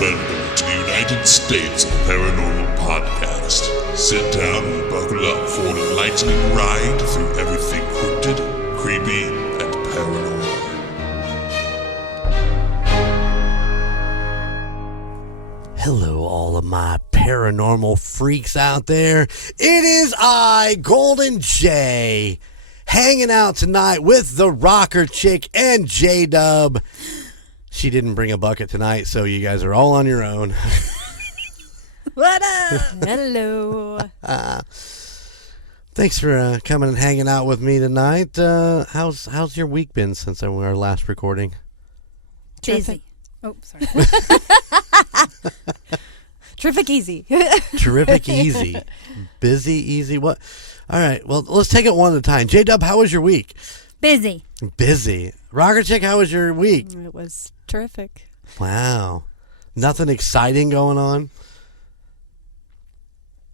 Welcome to the United States of Paranormal Podcast. Sit down and buckle up for an enlightening ride through everything cryptid, creepy, and paranormal. Hello, all of my paranormal freaks out there. It is I, Golden J, hanging out tonight with the rocker chick and J-Dub. She didn't bring a bucket tonight, so you guys are all on your own. What up? Hello. Thanks for coming and hanging out with me tonight. How's your week been since our last recording? Busy. Oh, sorry. Terrific easy. Terrific easy. Busy easy. What? All right. Well, let's take it one at a time. J-Dub, how was your week? Busy. Busy. Rocker chick, how was your week? It was terrific. Wow. Nothing exciting going on?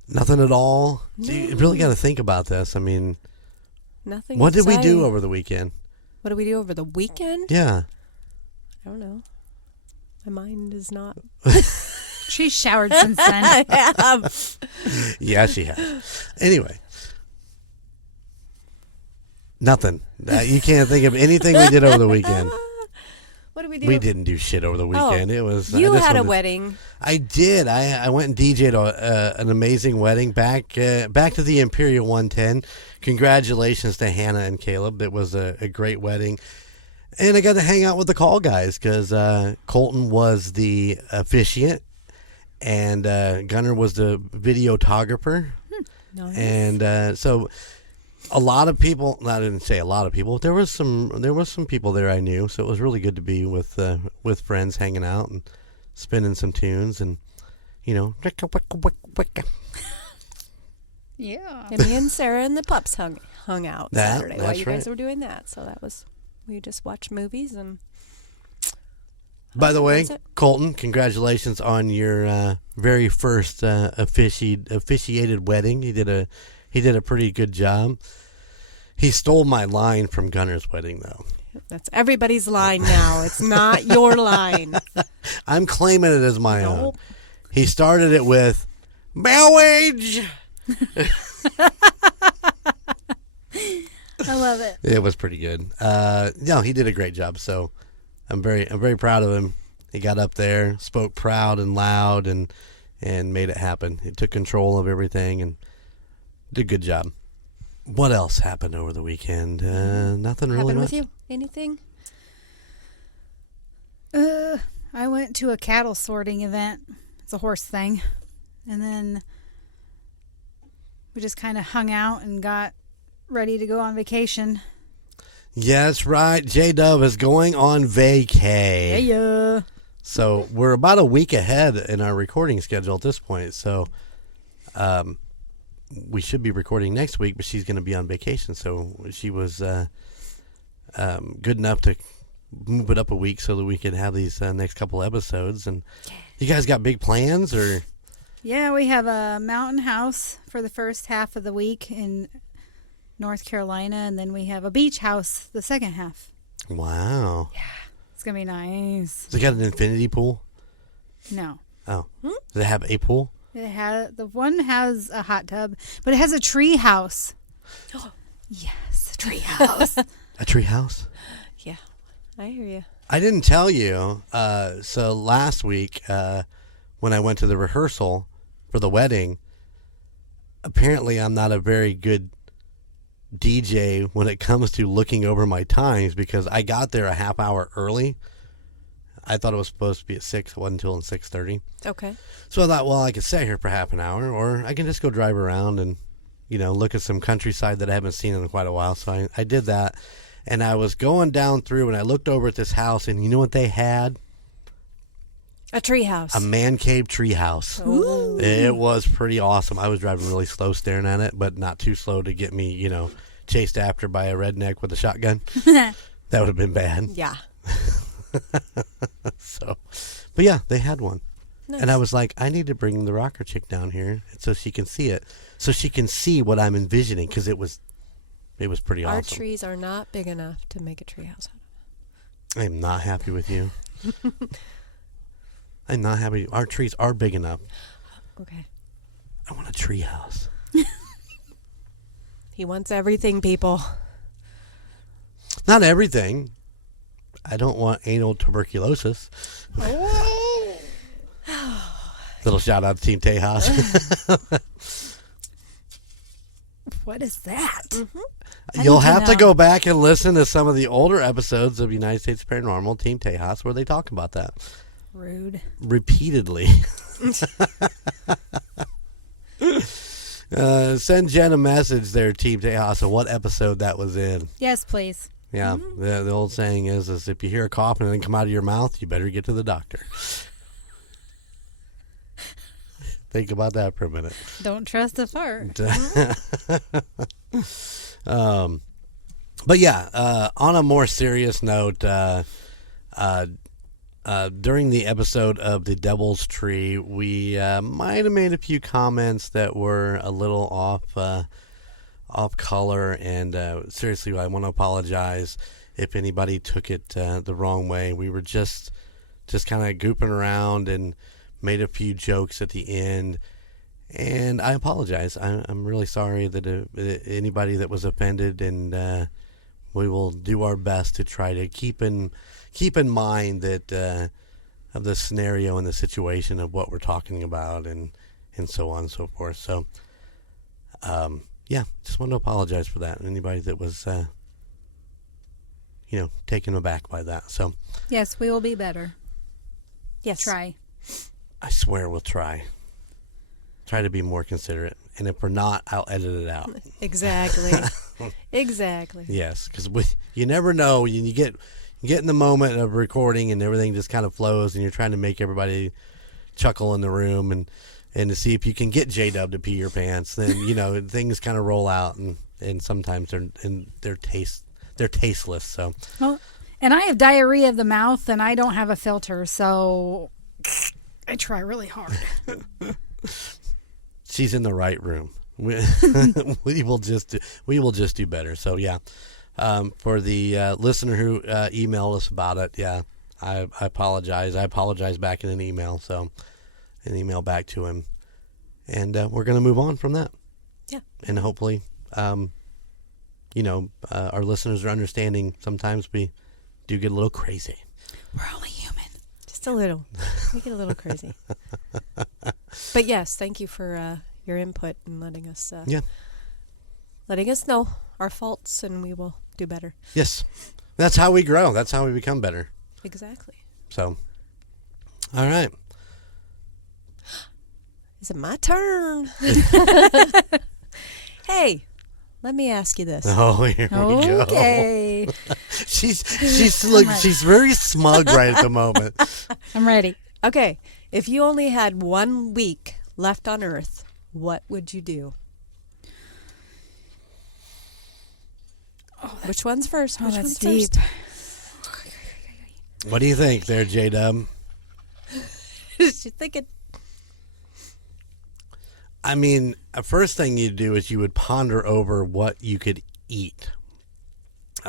Nothing at all? No. You really got to think about this. I mean, nothing what did exciting. we do over the weekend? What did we do over the weekend? Yeah. I don't know. My mind is not. She's showered since then. I have. Yeah, she has. Anyway. Nothing. You can't think of anything we did over the weekend. What did we do? We didn't do shit over the weekend. It was. You had a wedding. I did. I went and DJ'd an amazing wedding back to the Imperial 110. Congratulations to Hannah and Caleb. It was a great wedding. And I got to hang out with the call guys because Colton was the officiant and Gunnar was the videographer. Nice. And so a lot of people, I didn't say a lot of people, there was some people there I knew, so it was really good to be with friends hanging out and spinning some tunes and, you know. Yeah. And me and Sarah and the pups hung out Saturday while you guys right. were doing that. So that was, we just watched movies and. By the way, Colton, congratulations on your very first officiated wedding. He did a pretty good job. He stole my line from Gunnar's wedding, though. That's everybody's line now. It's not your line. I'm claiming it as my own. Nope. He started it with marriage. I love it. It was pretty good. No, he did a great job. So I'm very proud of him. He got up there, spoke proud and loud, and made it happen. He took control of everything and did a good job. What else happened over the weekend? Nothing really Happened much. with you? Anything? I went to a cattle sorting event. It's a horse thing. And then we just kind of hung out and got ready to go on vacation. Yes, right. J-Dub is going on vacay. Yeah. So we're about a week ahead in our recording schedule at this point. So we should be recording next week, but she's going to be on vacation. So she was good enough to move it up a week so that we could have these next couple episodes. And you guys got big plans, or? Yeah, we have a mountain house for the first half of the week in North Carolina, and then we have a beach house the second half. Wow. Yeah, it's going to be nice. Does it got an infinity pool? No. Oh. Does it have a pool? The one has a hot tub, but it has a tree house. Yes, a tree house. A tree house? Yeah, I hear you. I didn't tell you. So last week, when I went to the rehearsal for the wedding, apparently I'm not a very good DJ when it comes to looking over my times because I got there a half hour early. I thought it was supposed to be at 6. It wasn't until 6:30. Okay. So I thought, well, I could stay here for half an hour, or I can just go drive around and, you know, look at some countryside that I haven't seen in quite a while. So I did that. And I was going down through and I looked over at this house, and you know what they had? A tree house. A man cave tree house. Ooh. It was pretty awesome. I was driving really slow staring at it, but not too slow to get me, you know, chased after by a redneck with a shotgun. That would have been bad. Yeah. So, but yeah, they had one. Nice. And I was like, I need to bring the rocker chick down here so she can see it. So she can see what I'm envisioning, because it was pretty awesome. Our trees are not big enough to make a tree house out of. I'm not happy with you. I'm not happy. Our trees are big enough. Okay. I want a tree house. He wants everything, people. Not everything. I don't want anal tuberculosis. Oh. Little shout out to Team Tejas. What is that? Mm-hmm. You'll need to have to know. go back and listen to some of the older episodes of United States Paranormal, Team Tejas, where they talk about that Rude. repeatedly. Send Jen a message there, Team Tejas, of what episode that was in. Yes, please. Yeah, the old saying is if you hear a cough and it doesn't come out of your mouth, you better get to the doctor. Think about that for a minute. Don't trust a fart. But yeah, on a more serious note, during the episode of the Devil's Tree, we might have made a few comments that were a little off color, and seriously, I want to apologize if anybody took it the wrong way. We were just kind of gooping around and made a few jokes at the end, and I apologize. I'm really sorry that anybody that was offended, and we will do our best to try to keep in mind that of the scenario and the situation of what we're talking about, and so on and so forth. So, yeah, just want to apologize for that. Anybody that was, taken aback by that. So, Yes, we will be better. Yes. Try. I swear we'll try. Try to be more considerate. And if we're not, I'll edit it out. Exactly. Exactly. Yes, because you never know. You get in the moment of recording and everything just kind of flows, and you're trying to make everybody chuckle in the room and to see if you can get J-Dub to pee your pants. Then, things kind of roll out, and sometimes they're tasteless. So, Well, and I have diarrhea of the mouth, and I don't have a filter, so I try really hard. she's in the right room. We will just do better. So yeah, for the listener who emailed us about it, yeah, I apologize. I apologize back in an email. So an email back to him, and we're gonna move on from that. Yeah, and hopefully, our listeners are understanding. Sometimes we do get a little crazy. We're only human. just a little. We get a little crazy. But yes, thank you for your input and letting us know our faults, and we will do better. Yes, that's how we grow. That's how we become better. Exactly. So, all right. Is it my turn? Hey, let me ask you this. Oh, here we go. Okay. She's very smug right at the moment. I'm ready. Okay, if you only had 1 week left on Earth, what would you do? Which one's first? Which that's one's deep. What do you think there, J-Dub? first? She's thinking. I mean, the first thing you'd do is you would ponder over what you could eat.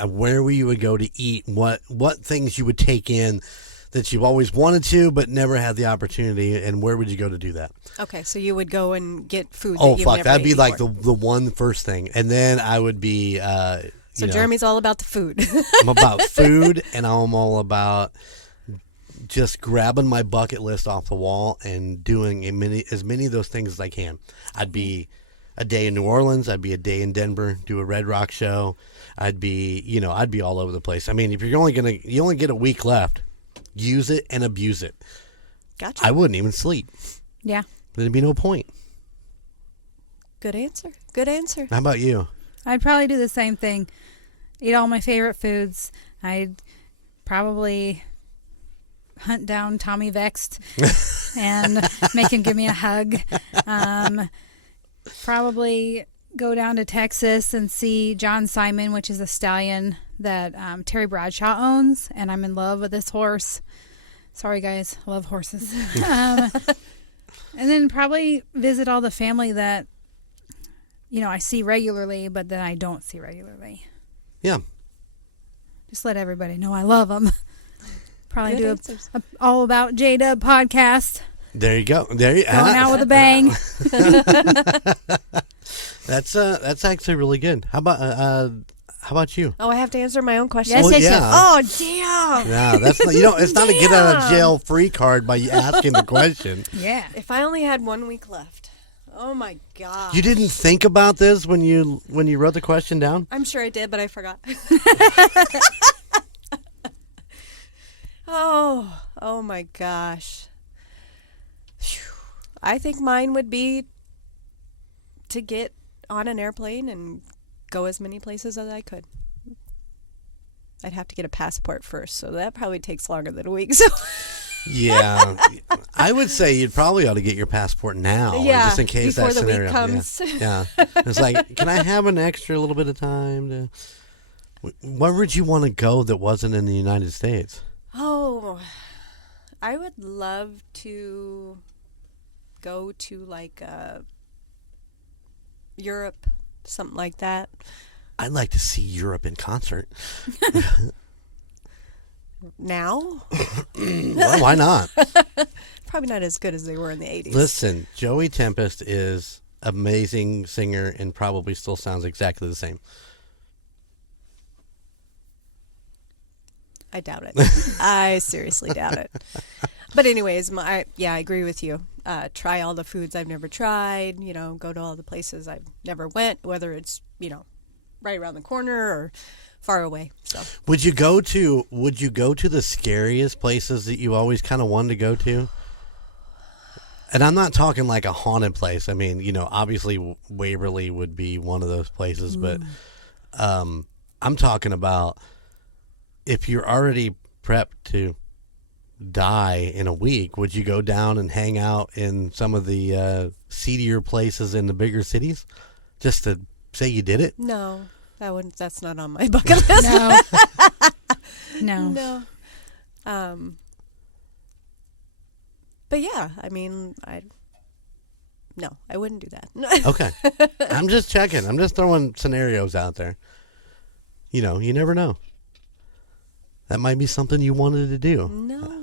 Where you would go to eat, what things you would take in that you've always wanted to but never had the opportunity, and where would you go to do that? Okay, so you would go and get food. Oh, that you've fuck. never That'd ate be like before. the one first thing. And then I would be, So Jeremy's all about the food. I'm about food, and I'm all about just grabbing my bucket list off the wall and doing as many of those things as I can. I'd be a day in New Orleans. I'd be a day in Denver, do a Red Rock show. I'd be all over the place. I mean, if you only get a week left, use it and abuse it. Gotcha. I wouldn't even sleep. Yeah. There'd be no point. Good answer. Good answer. How about you? I'd probably do the same thing. Eat all my favorite foods. I'd probably hunt down Tommy Vexed and make him give me a hug. Probably go down to Texas and see John Simon, which is a stallion that Terry Bradshaw owns, and I'm in love with this horse. Sorry, guys. I love horses. And then probably visit all the family that, I see regularly, but that I don't see regularly. Yeah. Just let everybody know I love them. Probably Good do answers. a all about J-Dub podcast. There you go. There you Going out with a bang. That's actually really good. How about you? Oh, I have to answer my own question. Yes, Well, yes, yeah. yes. Oh, damn. Yeah, that's not, it's not a get out of jail free card by asking the question. Yeah. If I only had 1 week left. Oh my god. You didn't think about this when you wrote the question down? I'm sure I did, but I forgot. Oh my gosh. Phew. I think mine would be to get on an airplane and go as many places as I could. I'd have to get a passport first, so that probably takes longer than a week. So Yeah, I would say you'd probably ought to get your passport now, Yeah, just in case before that the week scenario comes. Yeah, it's like, can I have an extra little bit of time to? Where would you want to go that wasn't in the United States? Oh, I would love to go to like Europe, something like that. I'd like to see Europe in concert. Now? Well, why not? Probably not as good as they were in the 80s. Listen, Joey Tempest is amazing singer and probably still sounds exactly the same. I doubt it. I seriously doubt it. But anyways, I agree with you. Try all the foods I've never tried, go to all the places I've never went, whether it's, right around the corner or far away. So Would you go to the scariest places that you always kind of wanted to go to? And I'm not talking like a haunted place. I mean, obviously Waverly would be one of those places, but I'm talking about if you're already prepped to die in a week, would you go down and hang out in some of the seedier places in the bigger cities just to say you did it? no, that's not on my bucket list. No. No. But yeah, I mean, I wouldn't do that. Okay. I'm just checking. I'm just throwing scenarios out there. You never know. That might be something you wanted to do. No.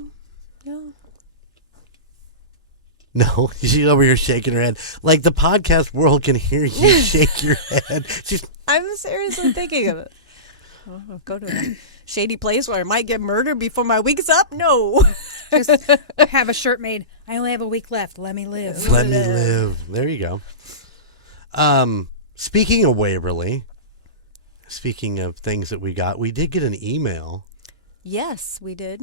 No, she's over here shaking her head. Like the podcast world can hear you shake your head. I'm seriously thinking of it. I'll go to a shady place where I might get murdered before my week's up? No. Just have a shirt made. I only have a week left. Let me live. Let me live. There you go. Speaking of Waverly, speaking of things that we did get an email. Yes, we did.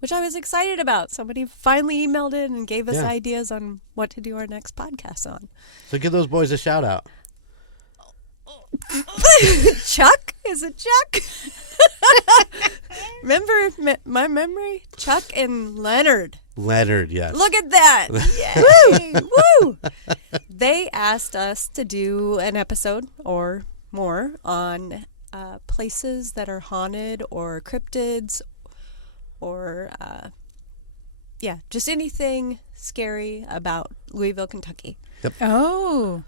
Which I was excited about. Somebody finally emailed in and gave us Yeah. ideas on what to do our next podcast on. So give those boys a shout out. Chuck? Is it Chuck? Remember my memory? Chuck and Leonard. Leonard, yes. Look at that. Yay. Woo. They asked us to do an episode or more on places that are haunted or cryptids or, just anything scary about Louisville, Kentucky. Oh.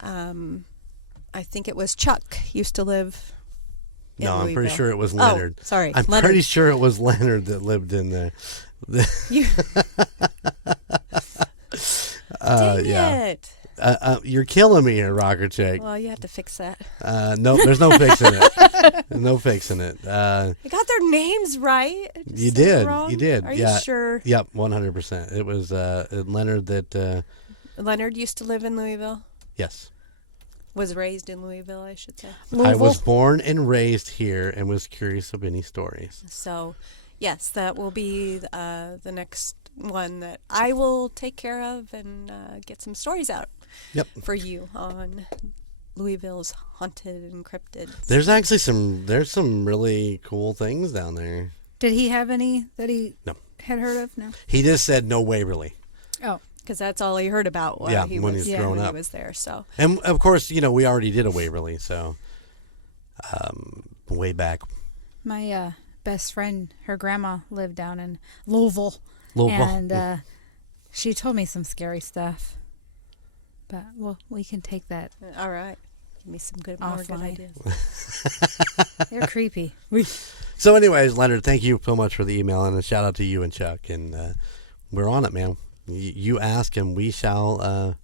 I think it was Chuck used to live in No, I'm pretty Louisville. sure it was Leonard. Oh, sorry. I'm Leonard. pretty sure it was Leonard that lived in there. You... Dang it. You're killing me here, Rocker Chick. Well, you have to fix that. No, there's no fixing it. No fixing it. I got their names right. I just You said it did. wrong. You did. Are Yeah. you sure? Yep, 100%. It was Leonard that, Leonard used to live in Louisville. yes. Was raised in Louisville, I should say. I was born and raised here and was curious of any stories. So, yes, that will be the next one that I will take care of and get some stories out for you on Louisville's haunted and cryptid. There's actually some really cool things down there. Did he have any that he No. had heard of? No. He just said no Waverly. Oh. Because that's all he heard about while he when was, he's growing when up. he was there. So, And of course, we already did a Waverly, so way back. My best friend, her grandma lived down in Louisville. Louisville. And she told me some scary stuff. But we can take that. all right. Give me some more good Offline. ideas. They're creepy. So, anyways, Leonard, thank you so much for the email, and a shout out to you and Chuck. And we're on it, man. You ask, and we shall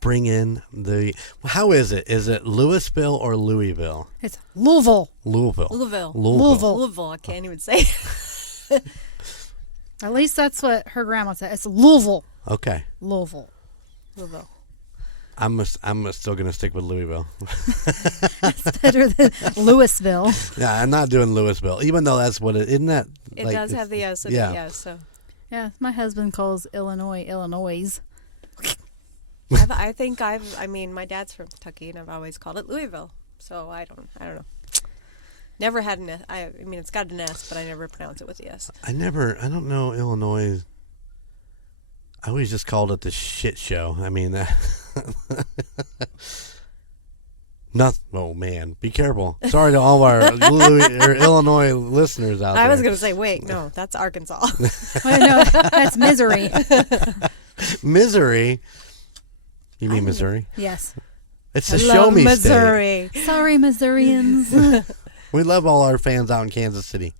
bring in the. How is it? Is it Louisville or Louisville? It's Louisville. Louisville. Louisville. I can't even say. At least that's what her grandma said. It's Louisville. Okay. Louisville. I'm still gonna stick with Louisville. It's better than Louisville. Yeah, I'm not doing Louisville, even though that's what it isn't. That It like, does have the S in yeah. it, yes. So Yeah, my husband calls Illinois. I mean, my dad's from Kentucky, and I've always called it Louisville. So I don't know. Never had an S. I mean, it's got an S, but I never pronounce it with the S. I don't know Illinois. I always just called it the shit show. I mean, oh man, be careful. Sorry to all our Illinois listeners out there. I was going to say, wait, no, that's Arkansas. Well, no, that's Misery. Misery? You mean Missouri? Yes. It's a show me Missouri. state. Sorry, Missourians. We love all our fans out in Kansas City.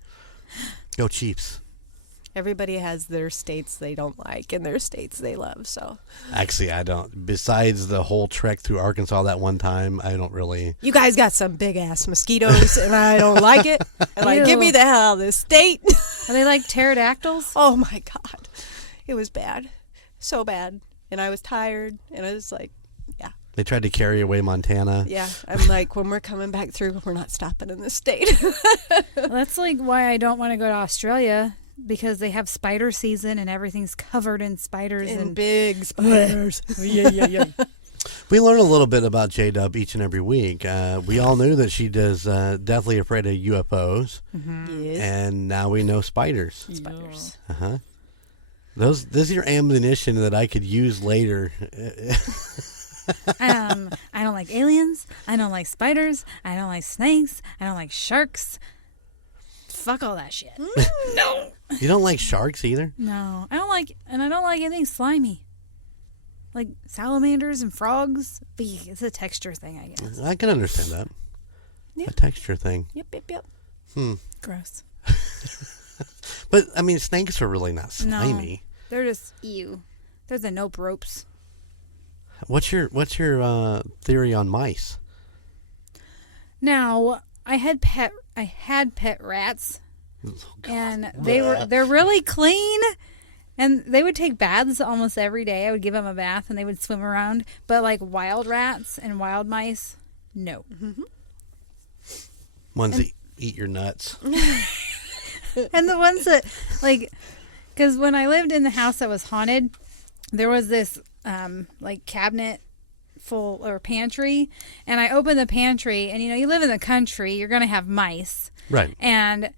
Go Chiefs. Everybody has their states they don't like and their states they love. So Actually, I don't. Besides the whole trek through Arkansas that one time, I don't really. you guys got some big ass mosquitoes, and I don't like it. And like, get me the hell out of this state. Are they like pterodactyls? Oh my God, it was bad, so bad, and I was tired, and I was like, yeah. They tried to carry away Montana. Yeah, I'm like, when we're coming back through, we're not stopping in this state. Well, that's like why I don't want to go to Australia, because they have spider season and everything's covered in spiders and and big spiders. yeah. We learn a little bit about J-Dub each and every week. We all knew that she does deathly afraid of UFOs, Yes. and now we know spiders. Spiders. Uh-huh. This is your ammunition that I could use later. I don't like aliens. I don't like spiders. I don't like snakes. I don't like sharks. Fuck all that shit. No. You don't like sharks either? No. I don't like anything slimy. Like salamanders and frogs. It's a texture thing, I guess. I can understand that. Yeah. A texture thing. Yep. Gross. But, I mean, snakes are really not slimy. No. They're just ew. They're the nope ropes. What's your theory on mice? Now, I had pet rats, and they're really clean, and they would take baths almost every day. I would give them a bath, and they would swim around. But like wild rats and wild mice, no. Mm-hmm. Ones that eat your nuts. And the ones that because when I lived in the house that was haunted, there was this like cabinet full or pantry, and I opened the pantry, and you live in the country, you're gonna have mice, Right. and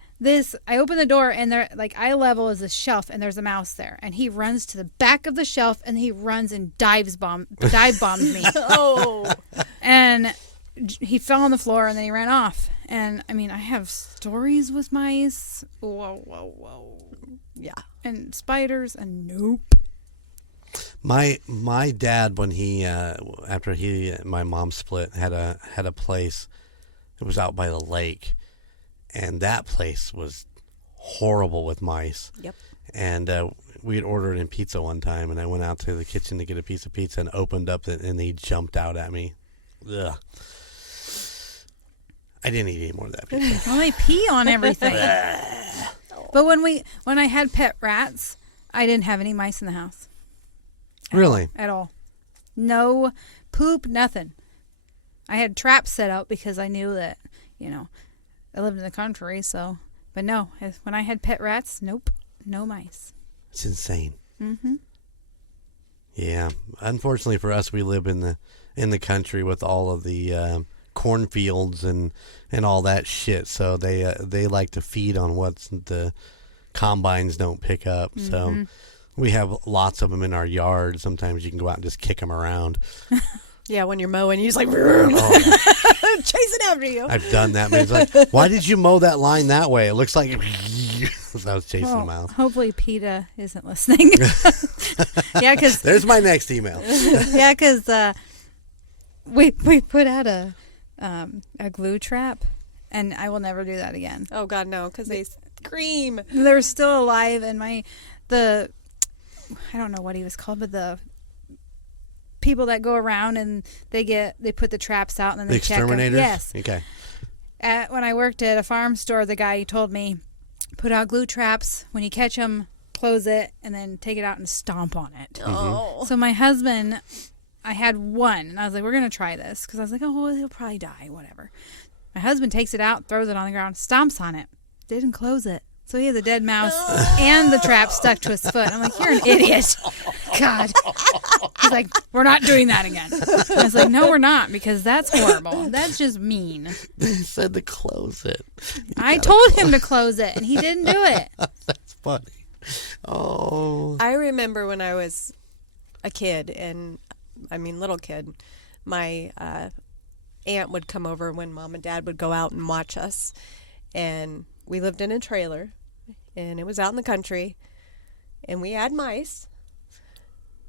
I open the door, and there, like, eye level is a shelf, and there's a mouse there, and he runs to the back of the shelf, and he runs and dive bombs me. Oh. And he fell on the floor, and then he ran off. And I mean, I have stories with mice. Whoa. Yeah. And spiders, and nope. My dad, when he after my mom split, had a place. It was out by the lake, and that place was horrible with mice. Yep. And we had ordered in pizza one time, and I went out to the kitchen to get a piece of pizza and opened up it, and he jumped out at me. Ugh. I didn't eat any more of that pizza. Well, they pee on everything. But when I had pet rats, I didn't have any mice in the house. Really? At all. No poop, nothing. I had traps set out because I knew that, I lived in the country, so. But no, when I had pet rats, nope, no mice. It's insane. Mm-hmm. Yeah. Unfortunately for us, we live in the country with all of the cornfields and all that shit. So they like to feed on what the combines don't pick up. Mm-hmm. So we have lots of them in our yard. Sometimes you can go out and just kick them around. Yeah, when you're mowing, you're just like chasing after you. I've done that. But it's like, why did you mow that line that way? It looks like I was chasing them out. Hopefully PETA isn't listening. Yeah, because there's my next email. Yeah, because we put out a glue trap, and I will never do that again. Oh God, no, because they scream. They're still alive, and I don't know what he was called, but the people that go around and they put the traps out and then The they check them. exterminators? Yes. Okay. When I worked at a farm store, the guy told me, put out glue traps. When you catch them, close it, and then take it out and stomp on it. Oh. So my husband, I had one, and I was like, we're going to try this. Because I was like, oh, well, he'll probably die, whatever. My husband takes it out, throws it on the ground, stomps on it. Didn't close it. So he has a dead mouse and the trap stuck to his foot. I'm like, you're an idiot. God. He's like, we're not doing that again. I was like, no, we're not, because that's horrible. That's just mean. They said to close it. I told him to close it, and he didn't do it. That's funny. Oh. I remember when I was a kid, little kid, my aunt would come over when Mom and Dad would go out and watch us. And we lived in a trailer, and it was out in the country, and we had mice.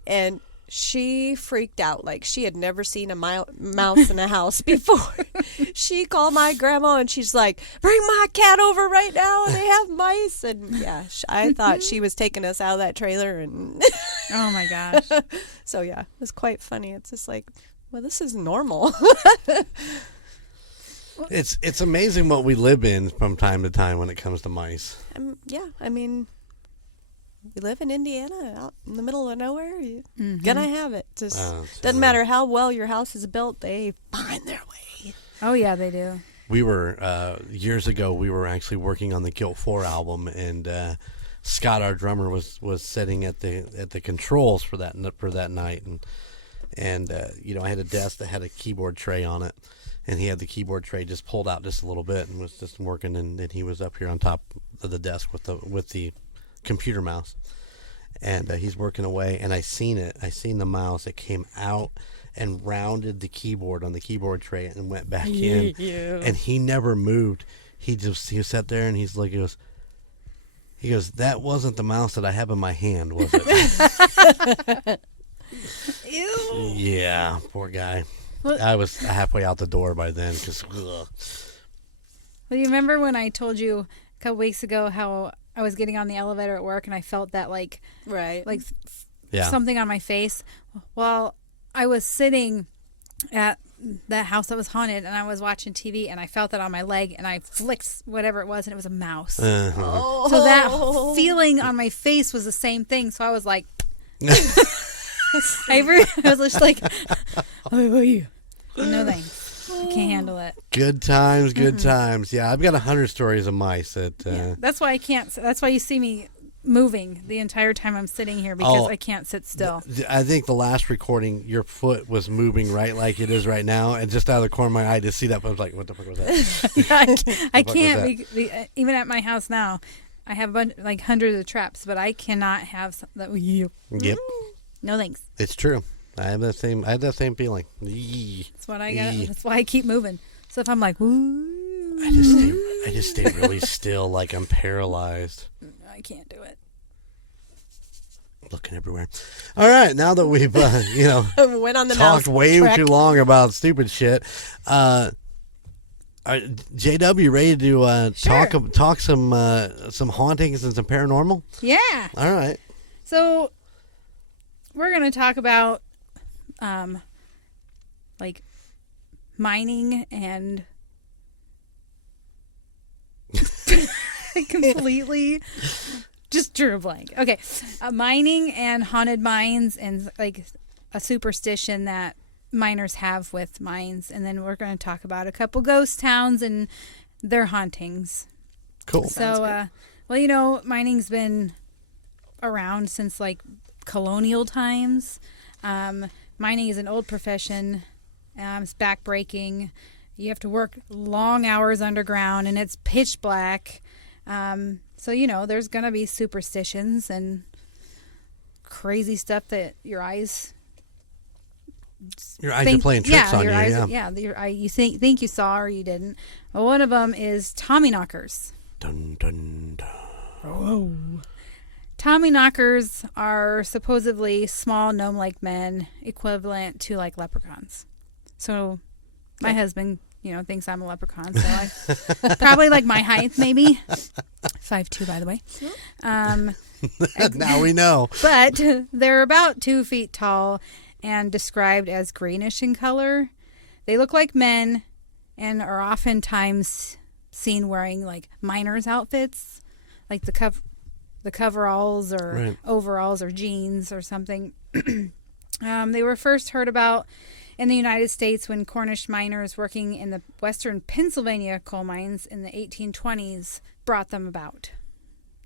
And she freaked out like she had never seen a mouse in a house before. She called my grandma, and she's like, bring my cat over right now, and they have mice. And yeah, I thought she was taking us out of that trailer. And Oh, my gosh. so yeah, it was quite funny. It's just like, well, this is normal. It's amazing what we live in from time to time when it comes to mice. Yeah, we live in Indiana, out in the middle of nowhere. You're gonna have it. Just doesn't matter how well your house is built; they find their way. Oh, yeah, they do. We were years ago. We were actually working on the Guilt 4 album, and Scott, our drummer, was sitting at the controls for that night, and I had a desk that had a keyboard tray on it. And he had the keyboard tray just pulled out just a little bit and was just working. And then he was up here on top of the desk with the computer mouse. And he's working away. And I seen it. I seen the mouse. It came out and rounded the keyboard on the keyboard tray and went back in. And he never moved. He sat there and he goes, that wasn't the mouse that I have in my hand, was it? Ew. Yeah, poor guy. Well, I was halfway out the door by then because. Well, you remember when I told you a couple weeks ago how I was getting on the elevator at work and I felt that something on my face? Well, I was sitting at that house that was haunted and I was watching TV and I felt that on my leg and I flicked whatever it was and it was a mouse. Oh. So that feeling on my face was the same thing. So I was like. I was just like, oh, you. No thanks. I can't handle it. Good times, good times. Yeah, I've got 100 stories of mice. That's why I can't. That's why you see me moving the entire time I'm sitting here because I can't sit still. I think the last recording, your foot was moving right like it is right now, and just out of the corner of my eye to see that, I was like, what the fuck was that? I can't. Even at my house now, I have hundreds of traps, but I cannot have that. Yep. No thanks. It's true. I have that same feeling. That's what I got. That's why I keep moving. So if I'm like, woo, I just stay really still, like I'm paralyzed. I can't do it. Looking everywhere. All right, now that we've went on the talked way trek. too long about stupid shit, JW ready to talk some hauntings and some paranormal? Yeah. All right. So we're going to talk about mining and completely just drew a blank. Okay. Mining and haunted mines and a superstition that miners have with mines. And then we're going to talk about a couple ghost towns and their hauntings. Cool. So, mining's been around since colonial times. Mining is an old profession. It's backbreaking. You have to work long hours underground and it's pitch black. So there's gonna be superstitions and crazy stuff that your eyes are playing tricks on you. You think you saw or you didn't. Well, one of them is Tommyknockers. Dun dun dun. Whoa. Tommyknockers are supposedly small gnome-like men equivalent to leprechauns. So my husband thinks I'm a leprechaun. So I probably like my height, maybe 5'2", by the way. Now we know. But they're about 2 feet tall and described as greenish in color. They look like men and are oftentimes seen wearing like miners' outfits, like the coveralls or overalls or jeans or something. They were first heard about in the United States when Cornish miners working in the western Pennsylvania coal mines in the 1820s brought them about.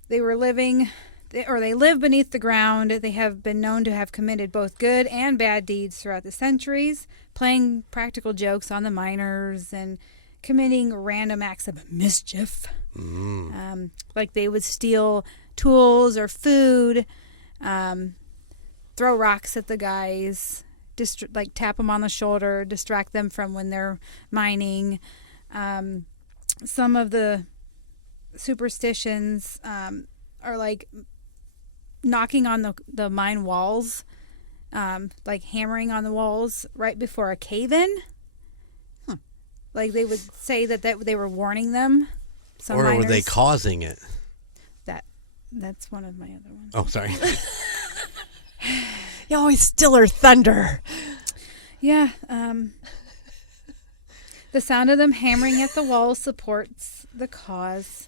They live beneath the ground. They have been known to have committed both good and bad deeds throughout the centuries, playing practical jokes on the miners and committing random acts of mischief. Like they would steal tools or food, throw rocks at the guys, tap them on the shoulder, distract them from when they're mining. Some of the superstitions are like knocking on the mine walls, like hammering on the walls right before a cave-in. Like they would say that they were warning them. Some or miners, were they causing it? That's one of my other ones. Oh, sorry. You always steal her thunder. Yeah. The sound of them hammering at the wall supports the cause,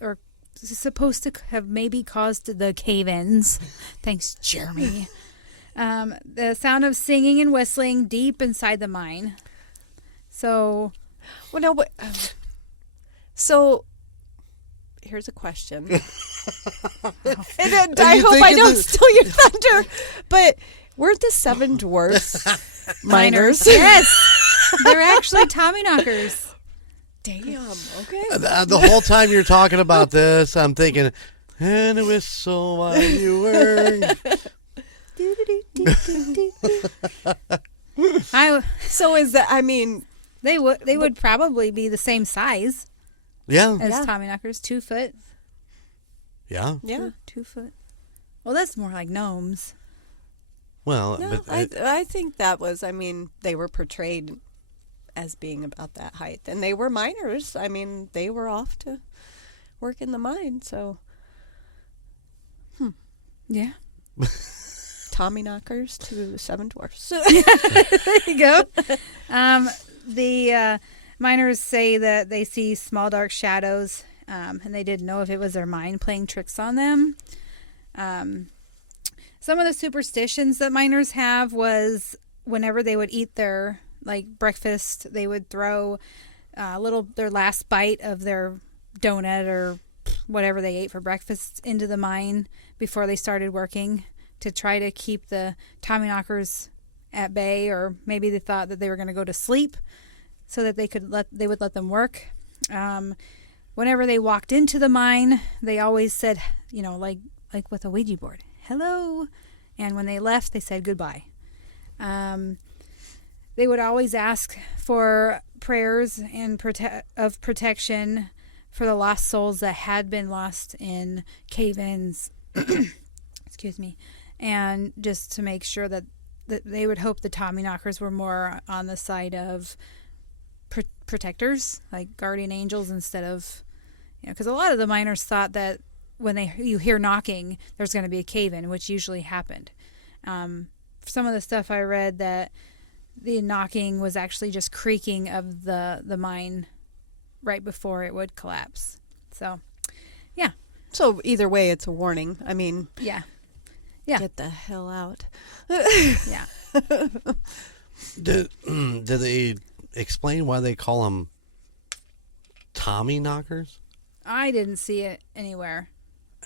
or is supposed to have maybe caused the cave-ins. Thanks, Jeremy. The sound of singing and whistling deep inside the mine. So, well, no, but so here's a question. And I hope I don't steal your thunder, but weren't the 7 dwarfs miners? Yes, they're actually Tommyknockers. Damn. Okay. The whole time you're talking about this, I'm thinking, and a whistle while you were. So is that? I mean, they would probably be the same size. Yeah. As Tommyknockers, 2 foot. Yeah. Yeah. 2 foot. Well, that's more like gnomes. Well, no, but I think that was. I mean, they were portrayed as being about that height, and they were miners. I mean, they were off to work in the mine. So, yeah. Tommyknockers to 7 dwarfs. There you go. The miners say that they see small dark shadows, and they didn't know if it was their mind playing tricks on them. Some of the superstitions that miners have was whenever they would eat their breakfast, they would throw their last bite of their donut or whatever they ate for breakfast into the mine before they started working, to try to keep the Tommyknockers at bay, or maybe they thought that they were going to go to sleep so that they would let them work. Whenever they walked into the mine, they always said, like with a Ouija board, hello, and when they left, they said goodbye. They would always ask for prayers and of protection for the lost souls that had been lost in cave-ins. Excuse me. And just to make sure that they would hope the Tommyknockers were more on the side of protectors, like guardian angels, instead of, because a lot of the miners thought that when you hear knocking, there's going to be a cave-in, which usually happened. Some of the stuff I read, that the knocking was actually just creaking of the mine right before it would collapse. So, yeah. So either way, it's a warning. I mean, yeah. Get the hell out. Yeah. Did they explain why they call them Tommyknockers? I didn't see it anywhere.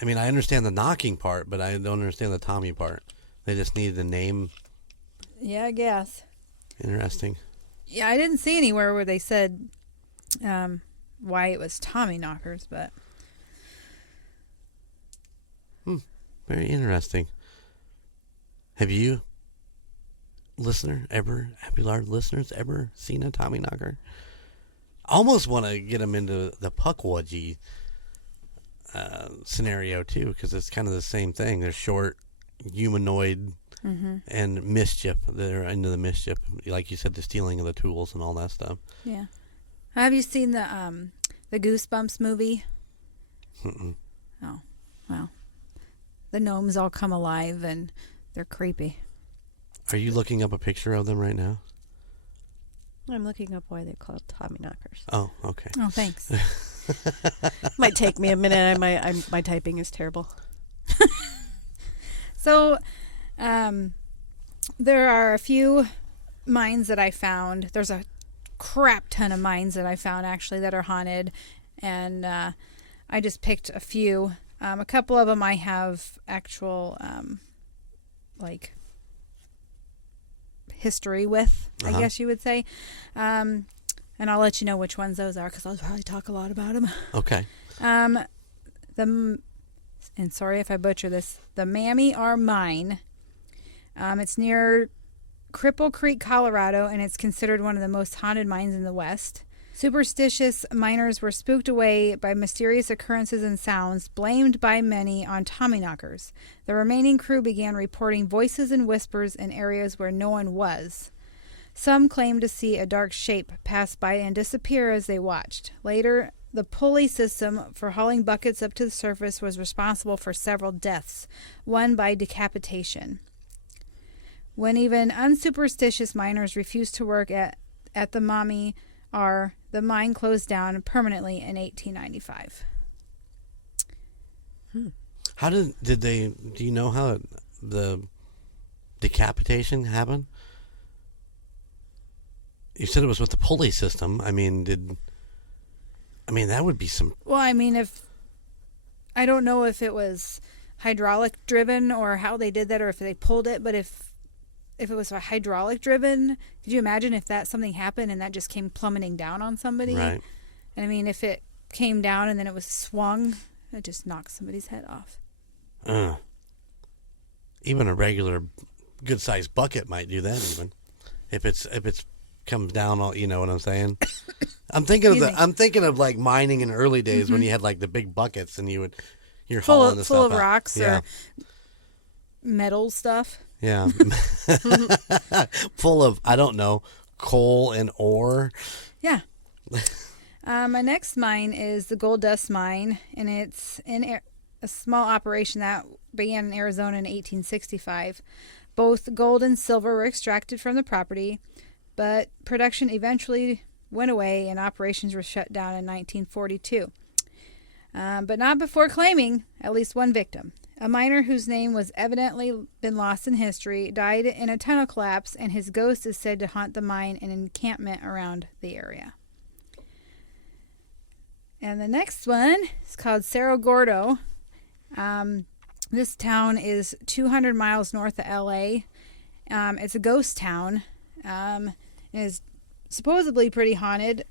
I mean, I understand the knocking part, but I don't understand the Tommy part. They just needed a name. Yeah, I guess. Interesting. Yeah, I didn't see anywhere where they said why it was Tommyknockers, but very interesting. Have you, Happy Large listeners, ever seen a Tommyknocker? I almost want to get them into the Pukwudgie scenario too, because it's kind of the same thing. They're short, humanoid, and mischief. They're into the mischief, like you said, the stealing of the tools and all that stuff. yeah. Have you seen the Goosebumps movie? Mm-mm. Oh, well. The gnomes all come alive and they're creepy. Are you looking up a picture of them right now? I'm looking up why they're called Tommyknockers. Oh, okay. Oh, thanks. Might take me a minute. My typing is terrible. So, there are a few mines that I found. There's a crap ton of mines that I found actually that are haunted, and I just picked a few. A couple of them I have actual like history with, I guess you would say, and I'll let you know which ones those are because I'll probably talk a lot about them. Okay. And sorry if I butcher this, the Mammy R Mine. It's near Cripple Creek, Colorado, and it's considered one of the most haunted mines in the West. Superstitious miners were spooked away by mysterious occurrences and sounds, blamed by many on Tommyknockers. The remaining crew began reporting voices and whispers in areas where no one was. Some claimed to see a dark shape pass by and disappear as they watched. Later, the pulley system for hauling buckets up to the surface was responsible for several deaths, one by decapitation. When even unsuperstitious miners refused to work at the Mammy R, the mine closed down permanently in 1895. How did they? Do you know how the decapitation happened? You said it was with the pulley system. I mean, that would be some. Well, I mean, I don't know if it was hydraulic driven or how they did that, or if they pulled it. But if it was hydraulic driven, could you imagine if something happened and that just came plummeting down on somebody? Right. And I mean, if it came down and then it was swung, it just knocks somebody's head off. Even a regular good sized bucket might do that. Even if it's comes down, all, you know what I'm saying? I'm thinking of like mining in early days when you had like the big buckets and you're hauling the stuff full of out. rocks or metal stuff. Yeah. Full of, I don't know, coal and ore. Yeah. My next mine is the Gold Dust Mine, and it's in a small operation that began in Arizona in 1865. Both gold and silver were extracted from the property, but production eventually went away and operations were shut down in 1942. But not before claiming at least one victim. A miner whose name was evidently been lost in history died in a tunnel collapse, and his ghost is said to haunt the mine and encampment around the area. And the next one is called Cerro Gordo. This town is 200 miles north of LA. It's a ghost town. It is supposedly pretty haunted.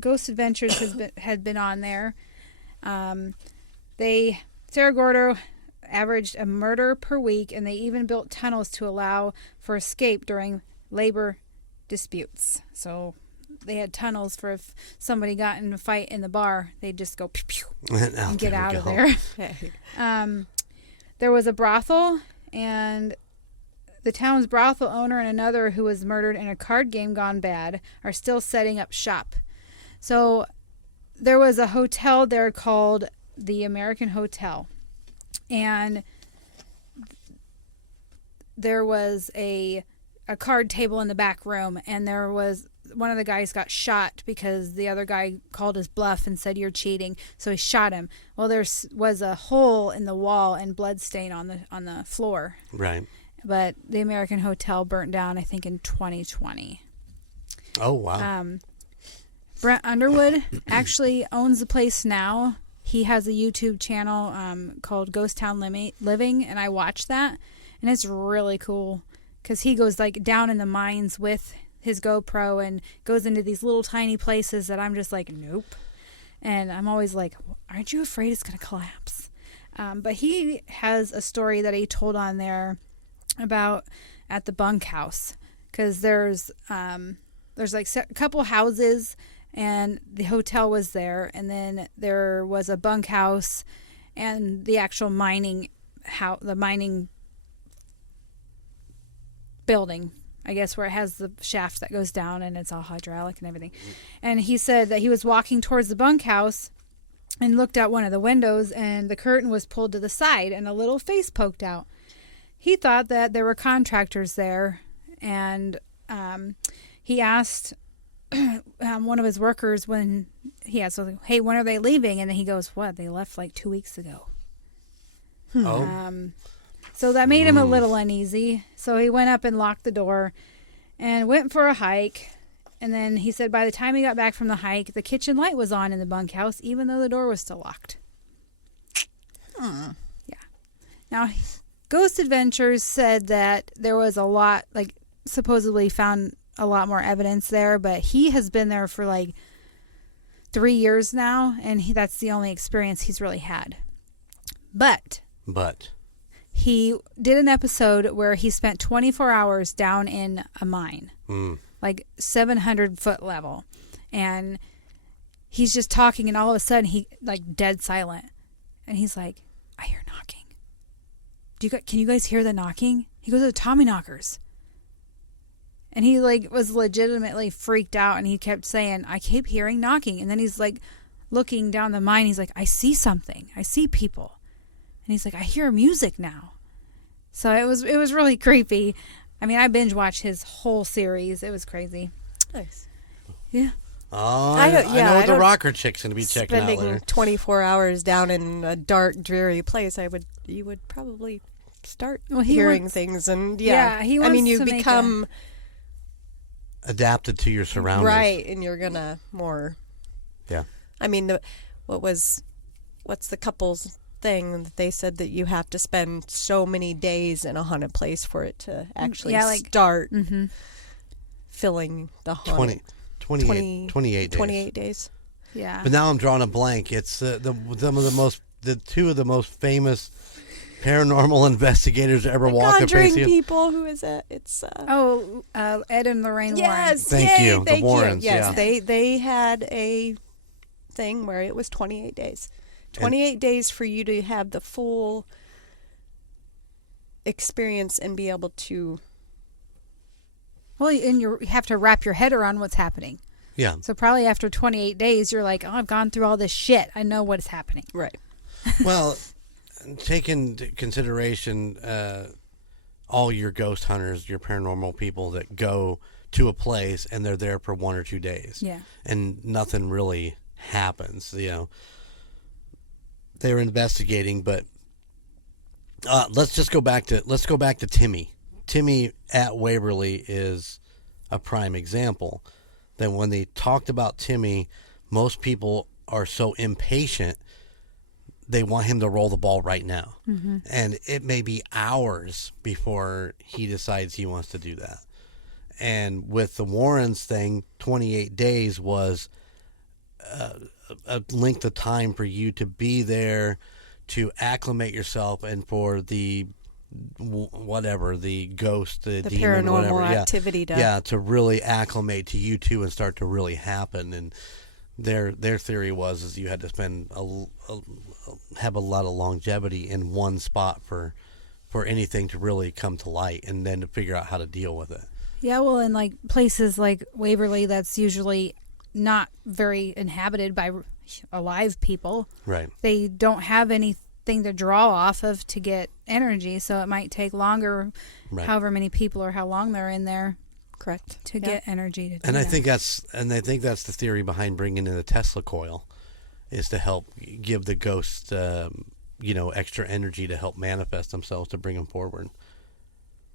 Ghost Adventures had been on there. Cerro Gordo averaged a murder per week, and they even built tunnels to allow for escape during labor disputes. So they had tunnels for if somebody got in a fight in the bar, they'd just go pew, pew, and get out of there. There was a brothel, and the town's brothel owner and another who was murdered in a card game gone bad are still setting up shop. So there was a hotel there called the American Hotel, and there was a card table in the back room, and there was one of the guys got shot because the other guy called his bluff and said you're cheating, so he shot him. Well, there was a hole in the wall and blood stain on the floor. Right. But the American Hotel burnt down, I think, in 2020. Oh wow. Brent Underwood actually owns the place now. He has a YouTube channel called Ghost Town Living, and I watch that, and it's really cool because he goes like down in the mines with his GoPro and goes into these little tiny places that I'm just like, nope. And I'm always like, aren't you afraid it's going to collapse? But he has a story that he told on there about at the bunkhouse, because there's like a couple houses, and the hotel was there, and then there was a bunkhouse and the actual mining building, I guess where it has the shaft that goes down and it's all hydraulic and everything. And he said that he was walking towards the bunkhouse and looked out one of the windows, and the curtain was pulled to the side and a little face poked out. He thought that there were contractors there, and he asked one of his workers when he asked, hey, when are they leaving? And then he goes, what? They left like 2 weeks ago. Oh. So that made him a little uneasy. So he went up and locked the door and went for a hike. And then he said by the time he got back from the hike, the kitchen light was on in the bunkhouse, even though the door was still locked. Yeah. Now, Ghost Adventures said that there was a lot, like, supposedly found a lot more evidence there, but he has been there for like 3 years now, and that's the only experience he's really had. But he did an episode where he spent 24 hours down in a mine, like 700-foot level, and he's just talking, and all of a sudden he like dead silent, and he's like, I hear knocking. Can you guys hear the knocking? He goes, the Tommyknockers. And he like was legitimately freaked out, and he kept saying, I keep hearing knocking. And then he's like looking down the mine. He's like, I see something. I see people. And he's like, I hear music now. So it was really creepy. I mean, I binge watched his whole series. It was crazy. Nice. Yeah. Oh, I know what the rocker chick's going to be checking out later. Spending 24 hours down in a dark, dreary place, you would probably start hearing things. And he wants you become adapted to your surroundings. Right, and you're going to more. Yeah. I mean, what's the couple's thing that they said that you have to spend so many days in a haunted place for it to actually start filling the haunted. 28 days. 28 days. Yeah. But now I'm drawing a blank. It's two of the most famous paranormal investigators to ever walk a Conjuring face. people. Who is it? It's Ed and Lorraine Warren. yes. Thank you. Thank The Warrens. you. Yes, yeah. they had a thing where it was 28 days. 28 days for you to have the full experience and be able to. Well, and you have to wrap your head around what's happening. Yeah. So probably after 28 days, you're like, oh, I've gone through all this shit. I know what is happening. Right. Well, take into consideration all your ghost hunters, your paranormal people that go to a place and they're there for 1 or 2 days. Yeah. And nothing really happens, They're investigating, but let's go back to Timmy. Timmy at Waverly is a prime example. That when they talked about Timmy, most people are so impatient, they want him to roll the ball right now. Mm-hmm. And it may be hours before he decides he wants to do that. And with the Warrens thing, 28 days was a length of time for you to be there, to acclimate yourself, and for the ghost, the demon, paranormal whatever, activity to really acclimate to you too and start to really happen. And their theory was you had to spend have a lot of longevity in one spot for anything to really come to light, and then to figure out how to deal with it. Yeah, well, in like places like Waverly, that's usually not very inhabited by alive people. Right. They don't have anything to draw off of to get energy, so it might take longer, however many people or how long they're in there. Correct. To get energy to do and I that. think that's the theory behind bringing in the Tesla coil, is to help give the ghosts extra energy to help manifest themselves, to bring them forward.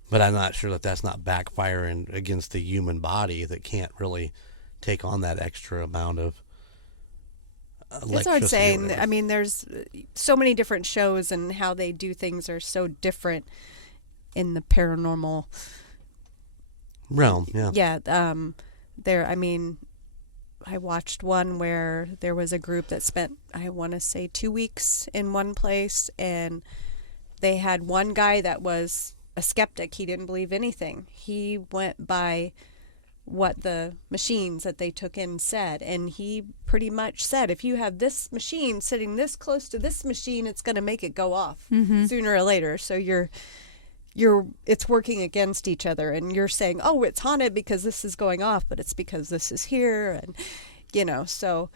But I'm not sure that that's not backfiring against the human body that can't really take on that extra amount of electricity. That's what I'm saying. I mean, there's so many different shows, and how they do things are so different in the paranormal realm. Yeah. Yeah. I watched one where there was a group that spent, I want to say, 2 weeks in one place, and they had one guy that was a skeptic. He didn't believe anything. He went by what the machines that they took in said, and he pretty much said, if you have this machine sitting this close to this machine, it's going to make it go off sooner or later. So you're it's working against each other, and you're saying, oh, it's haunted because this is going off, but it's because this is here, and so,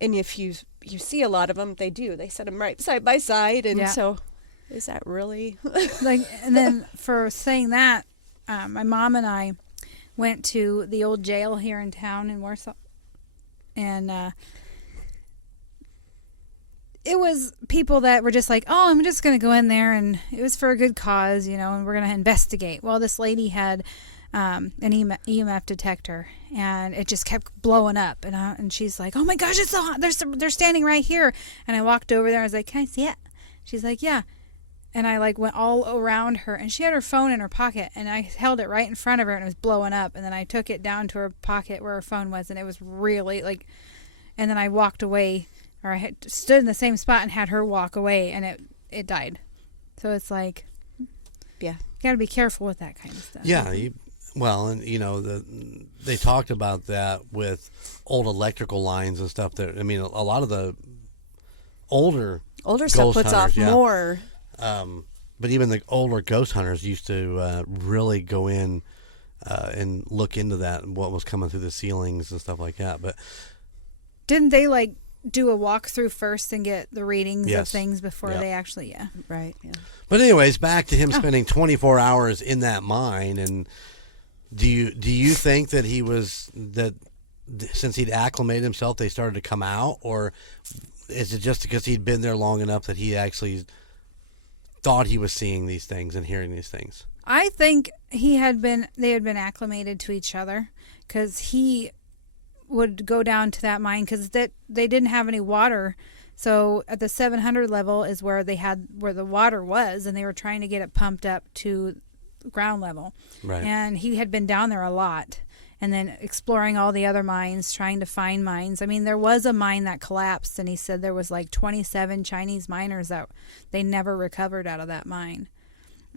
and if you see a lot of them, they set them right side by side, and so is that really and then for saying that, my mom and I went to the old jail here in town in Warsaw, and it was people that were just like, oh, I'm just going to go in there, and it was for a good cause, and we're going to investigate. Well, this lady had an EMF detector, and it just kept blowing up, and she's like, oh my gosh, it's so hot. They're standing right here. And I walked over there, I was like, can I see it? She's like, yeah. And I went all around her, and she had her phone in her pocket, and I held it right in front of her, and it was blowing up, and then I took it down to her pocket where her phone was, and it was really and then I walked away, or I stood in the same spot and had her walk away, and it died. So it's like, you got to be careful with that kind of stuff. Yeah, they talked about that with old electrical lines and stuff. That, I mean, a lot of the older stuff puts off more. But even the older ghost hunters used to really go in and look into that and what was coming through the ceilings and stuff like that. But didn't they do a walkthrough first and get the readings of things before they actually? Yeah, right. Yeah. But anyways, back to him spending 24 hours in that mine. And do you think that since he'd acclimated himself, they started to come out, or is it just because he'd been there long enough that he actually thought he was seeing these things and hearing these things? I think they had been acclimated to each other, because he would go down to that mine because they didn't have any water. So at the 700 level is where the water was, and they were trying to get it pumped up to ground level. Right. And he had been down there a lot, and then exploring all the other mines, trying to find mines. I mean, there was a mine that collapsed, and he said there was 27 Chinese miners that they never recovered out of that mine.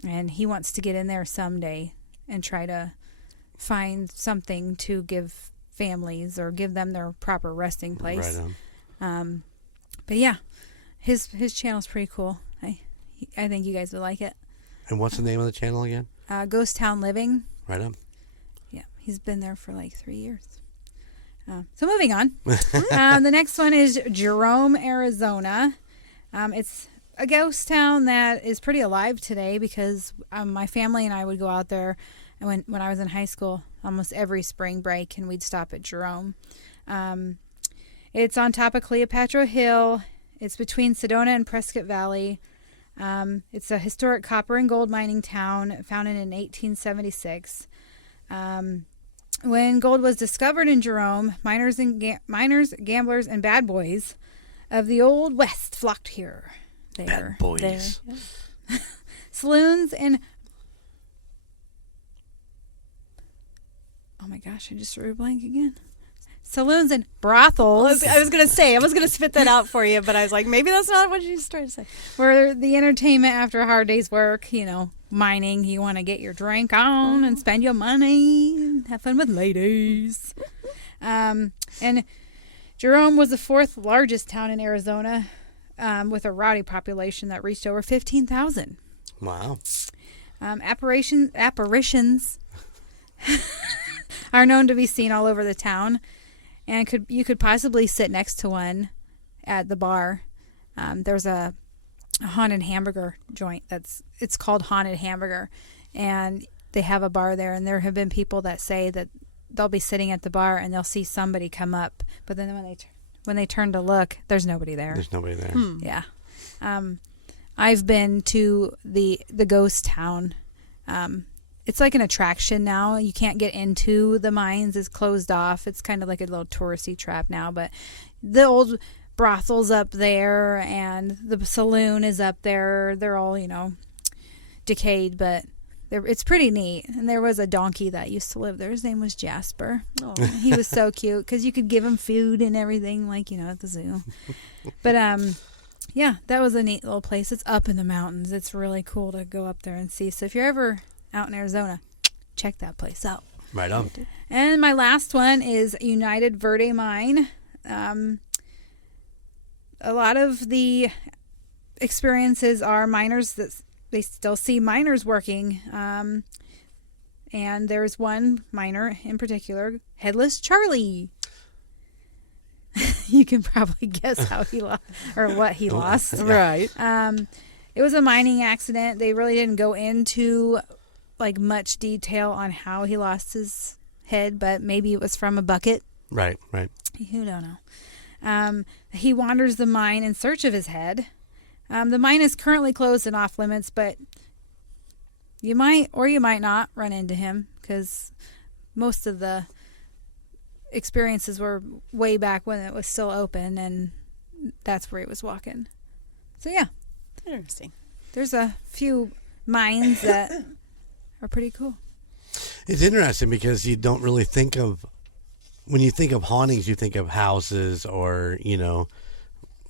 And he wants to get in there someday and try to find something to give families or give them their proper resting place. Right on. But yeah, his channel's pretty cool. I think you guys would like it. And what's the name of the channel again? Ghost Town Living. Right on. Yeah, he's been there for 3 years. So moving on. The next one is Jerome, Arizona. It's a ghost town that is pretty alive today because my family and I would go out there when I was in high school almost every spring break, and we'd stop at Jerome. It's on top of Cleopatra Hill. It's between Sedona and Prescott Valley. It's a historic copper and gold mining town founded in 1876. When gold was discovered in Jerome, miners, gamblers, and bad boys of the Old West flocked here. Bad boys. Yeah. Saloons and... Oh my gosh, I just drew a blank again. Saloons and brothels. I was going to spit that out for you, but I was like, maybe that's not what she's trying to say. Where the entertainment after a hard day's work, mining, you want to get your drink on and spend your money and have fun with ladies. And Jerome was the fourth largest town in Arizona, with a rowdy population that reached over 15,000. Wow. Apparitions are known to be seen all over the town, and you could possibly sit next to one at the bar. There's a haunted hamburger joint it's called Haunted Hamburger, and they have a bar there, and there have been people that say that they'll be sitting at the bar and they'll see somebody come up, but then when they turn to look, there's nobody there. Yeah. I've been to the ghost town. It's like an attraction now. You can't get into the mines. It's closed off. It's kind of like a little touristy trap now. But the old brothel's up there, and the saloon is up there. They're all, decayed, but it's pretty neat. And there was a donkey that used to live there. His name was Jasper. Oh, he was so cute because you could give him food and everything, at the zoo. But yeah, that was a neat little place. It's up in the mountains. It's really cool to go up there and see. So if you're ever out in Arizona, check that place out. Right on. And my last one is United Verde Mine. A lot of the experiences are miners that they still see miners working. And there's one miner in particular, Headless Charlie. You can probably guess how he lost or what he lost. Right. It was a mining accident. They really didn't go into like much detail on how he lost his head, but maybe it was from a bucket. Right. You don't know. He wanders the mine in search of his head. The mine is currently closed and off limits, but you might or you might not run into him because most of the experiences were way back when it was still open, and that's where he was walking. So yeah, Interesting. there's a few mines that are pretty cool. It's interesting because you don't really think of, when you think of hauntings, you think of houses or,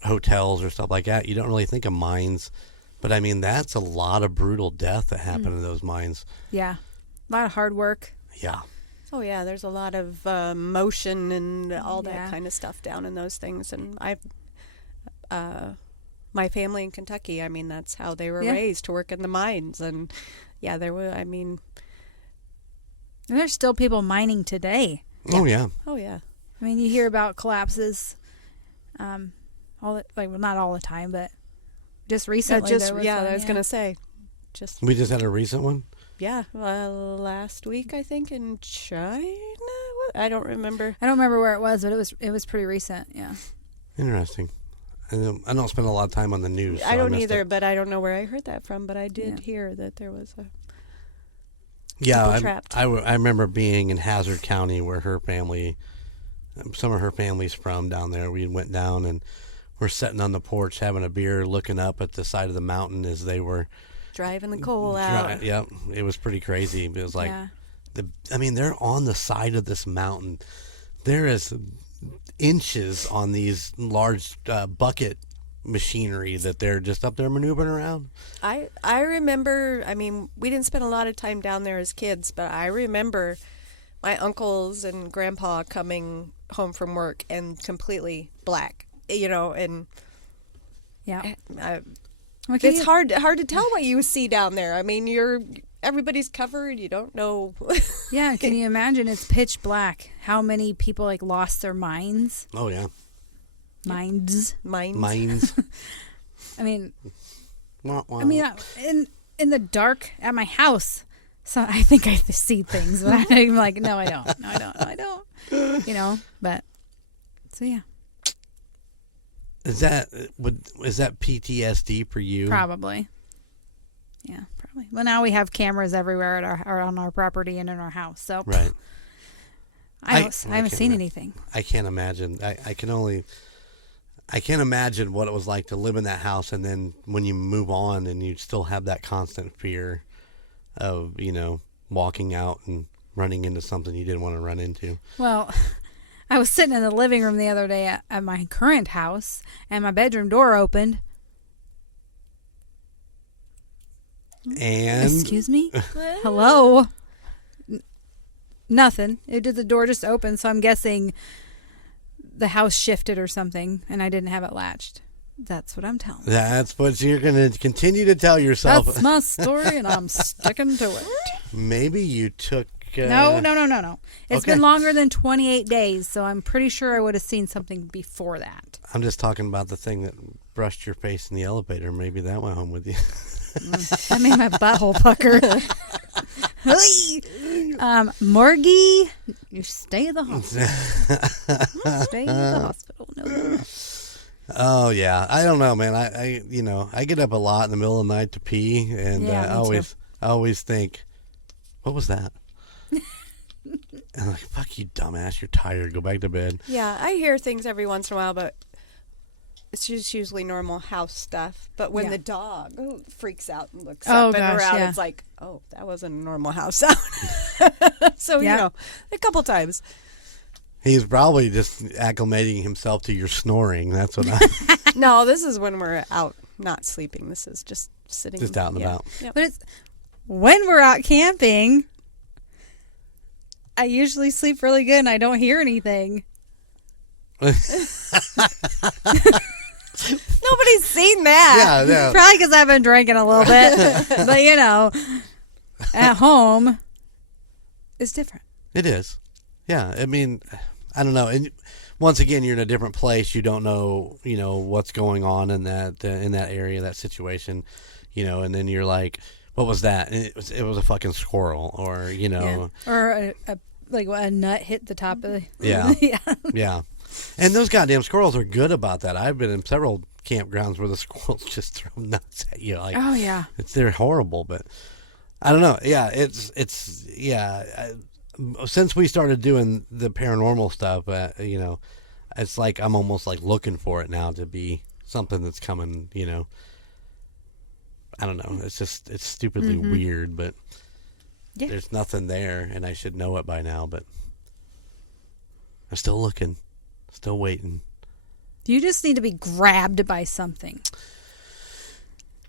hotels or stuff like that. You don't really think of mines. But I mean, that's a lot of brutal death that happened in those mines. Yeah, a lot of hard work. Yeah. Oh yeah, there's a lot of motion and all Yeah. that kind of stuff down in those things. And my family in Kentucky, I mean, that's how they were Yeah. raised, to work in the mines. And yeah, there were. I mean, And there's still people mining today. Oh, yeah. oh yeah, I mean, you hear about collapses, not all the time, but just recently. there was one, I was gonna say, We just had a recent one. last week I think in China. I don't remember. I don't remember where it was, but it was pretty recent. Yeah. Interesting. I don't spend a lot of time on the news. So I don't missed either, it. but I don't know where I heard that from. But I did Yeah. hear that there was a. Yeah, people trapped. I remember being in Hazard County where some of her family's from down there. We went down and we're sitting on the porch having a beer, looking up at the side of the mountain as they were Driving the coal out. Yep, it was pretty crazy. It was like, Yeah. they're on the side of this mountain. There is inches on these large bucket machinery that they're just up there maneuvering around. I remember, I mean, we didn't spend a lot of time down there as kids, but I remember my uncles and grandpa coming home from work and completely black, and Yeah. it's hard to tell what you see down there. I mean, everybody's covered, you don't know. Yeah. Can you imagine? It's pitch black. How many people lost their minds? Oh yeah, Minds. Mines. I mean, Wah, wah. in the dark at my house, so I think I see things, but I'm like, no, I don't. No, I don't. But so yeah, Is that PTSD for you? probably. Yeah, probably. Well, now we have cameras everywhere on our property and in our house, so Right. I I haven't can't seen imagine. anything. I can't imagine. I can't imagine what it was like to live in that house, and then when you move on and you still have that constant fear of, walking out and running into something you didn't want to run into. Well, I was sitting in the living room the other day at my current house, and my bedroom door opened. And Excuse me? Hello? Nothing. The door just opened, so I'm guessing the house shifted or something, and I didn't have it latched. That's what I'm telling you. that's what you're going to continue to tell yourself. That's my story, and I'm sticking to it. Maybe you took... No. It's Okay. been longer than 28 days, so I'm pretty sure I would have seen something before that. I'm just talking about the thing that brushed your face in the elevator. Maybe that went home with you. That made my butthole pucker. Morgie, you stay at the hospital. Stay at the hospital. No. Oh yeah, I don't know, man. I get up a lot in the middle of the night to pee, and Yeah, me too. I always think, what was that? And I'm like, fuck you, dumbass. You're tired. Go back to bed. Yeah, I hear things every once in a while, but it's just usually normal house stuff. But when Yeah. the dog freaks out and looks Oh, up and gosh, around, yeah. it's like, oh, that wasn't a normal house sound. So, Yeah. a couple times. He's probably just acclimating himself to your snoring. That's what No, this is when we're out, not sleeping. This is just sitting. Just out and about. Yep. But it's when we're out camping, I usually sleep really good and I don't hear anything. Nobody's seen that. Yeah. Probably because I've been drinking a little bit. But, at home, it's different. It is. Yeah. I mean, I don't know. And once again, you're in a different place. You don't know, what's going on in that area, that situation, and then you're like, what was that? And it was a fucking squirrel, or, Or a nut hit the top of the... Yeah. Yeah. Yeah. And those goddamn squirrels are good about that. I've been in several campgrounds where the squirrels just throw nuts at you. Like, Oh, yeah. they're horrible, but I don't know. Yeah, since we started doing the paranormal stuff, it's like I'm almost like looking for it now to be something that's coming, I don't know. It's stupidly weird, but there's nothing there, and I should know it by now, but I'm still looking, still waiting. You just need to be grabbed by something.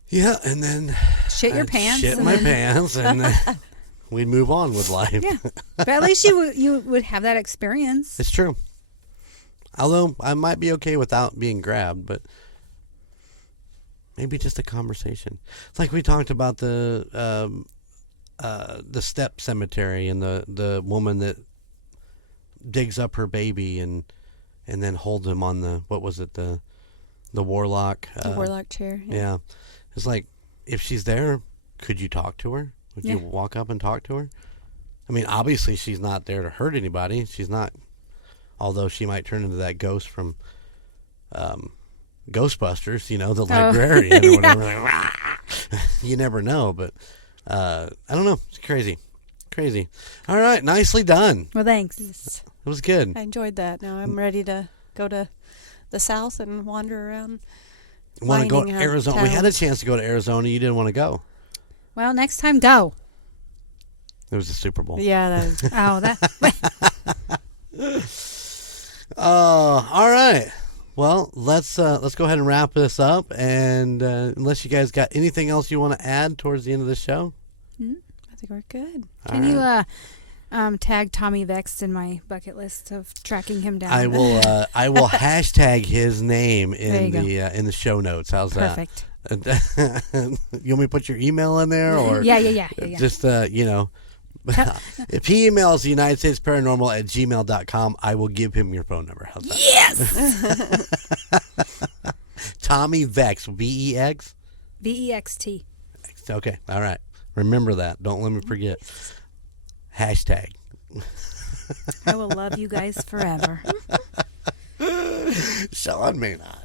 Yeah, and then Shit your I'd pants. shit and my then- pants, and we'd move on with life. Yeah. But at least you would have that experience. It's true. Although I might be okay without being grabbed, but maybe just a conversation. It's like we talked about the step cemetery and the woman that digs up her baby and then holds him on the, what was it, the warlock? The warlock chair. Yeah. It's like, if she's there, could you talk to her? Would you Yeah. walk up and talk to her? I mean, obviously she's not there to hurt anybody. She's not, although she might turn into that ghost from Ghostbusters, the librarian or whatever. Like, "Rah!" You never know, but I don't know. It's crazy. Crazy. All right, nicely done. Well, thanks. It was good. I enjoyed that. Now I'm ready to go to the south and wander around. Want to go to finding Arizona? We had a towns. chance to go to Arizona. You didn't want to go. Well, next time, go. It was the Super Bowl. Yeah, that was, All right. Well, let's go ahead and wrap this up. And unless you guys got anything else you want to add towards the end of the show, I think we're good. Can you tag Tommy Vex in my bucket list of tracking him down? I will hashtag his name There in you go. the show notes. How's Perfect. that? You want me to put your email in there, or Yeah. just if he emails the United States Paranormal at gmail.com, I will give him your phone number. How's that? Yes! Tommy Vex, VEX. VEXT. Okay, all right. Remember that. Don't let me forget. Hashtag. I will love you guys forever. Sean may not.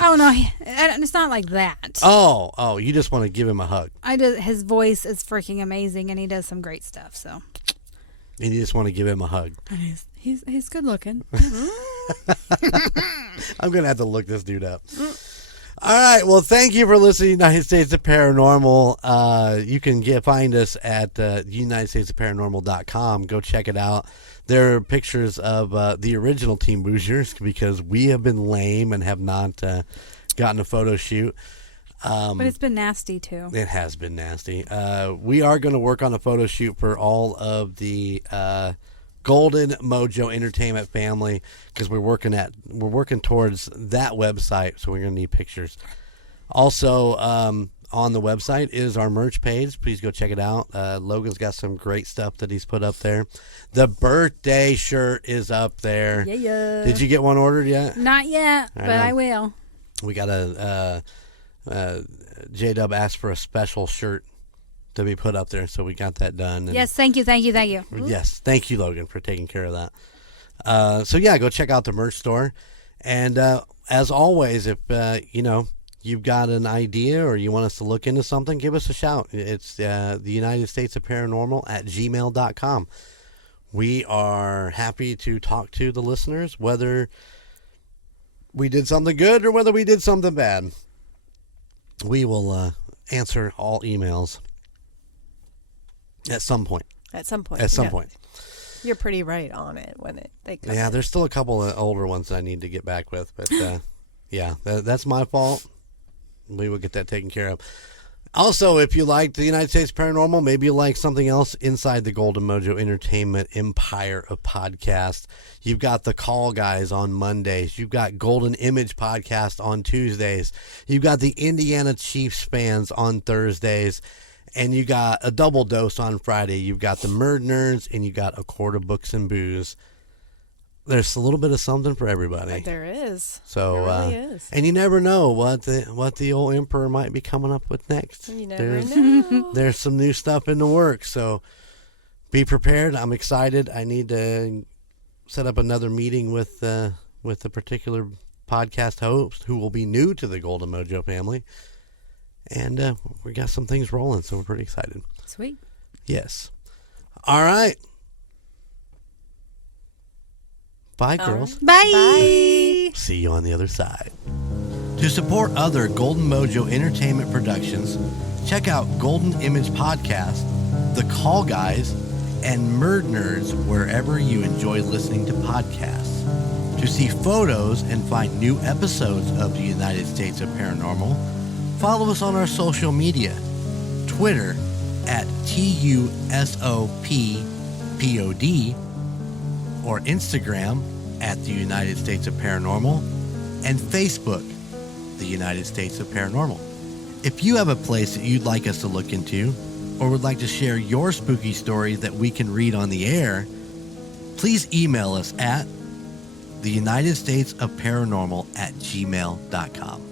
Oh, no. It's not like that. Oh, you just want to give him a hug. His voice is freaking amazing, and he does some great stuff, so. And you just want to give him a hug. And he's good looking. I'm going to have to look this dude up. All right. Well, thank you for listening to United States of Paranormal. You can find us at UnitedStatesOfParanormal.com. Go check it out. There are pictures of the original Team Boozers because we have been lame and have not gotten a photo shoot. But it's been nasty, too. It has been nasty. We are going to work on a photo shoot for all of the Golden Mojo Entertainment family because we're working towards that website, so we're going to need pictures. Also, on the website is our merch page. Please go check it out. Logan's got some great stuff that he's put up there. The birthday shirt is up there. Yeah. Did you get one ordered yet? Not yet, but I will. We got J-Dub asked for a special shirt to be put up there, so we got that done. And Yes, thank you. yes, thank you, Logan, for taking care of that. So yeah, go check out the merch store. And as always, if you've got an idea or you want us to look into something, give us a shout. It's the United States of Paranormal at gmail.com. We are happy to talk to the listeners, whether we did something good or whether we did something bad. We will answer all emails at some point. At some point. At some yeah. point. You're pretty right on it when they come. Yeah, in. there's still a couple of older ones that I need to get back with, but yeah, that's my fault. We will get that taken care of. Also, if you like the United States Paranormal, maybe you like something else inside the Golden Mojo Entertainment empire of podcasts. You've got the Call Guys on Mondays. You've got Golden Image Podcast on Tuesdays. You've got the Indiana Chiefs fans on Thursdays. And you got a double dose on Friday. You've got the Murd Nerds, and you got a quart of books and booze. There's a little bit of something for everybody. There is. So, there really is. And you never know what the old emperor might be coming up with next. You never know. There's some new stuff in the works, so be prepared. I'm excited. I need to set up another meeting with a particular podcast host who will be new to the Golden Mojo family, and we got some things rolling, so we're pretty excited. Sweet. Yes. All right. Bye, girls. Bye. See you on the other side. To support other Golden Mojo Entertainment productions, check out Golden Image Podcast, The Call Guys, and Murd Nerds wherever you enjoy listening to podcasts. To see photos and find new episodes of the United States of Paranormal, follow us on our social media. Twitter at TUSOPPOD, or Instagram at the United States of Paranormal, and Facebook, the United States of Paranormal. If you have a place that you'd like us to look into, or would like to share your spooky story that we can read on the air, please email us at theunitedstatesofparanormal@gmail.com.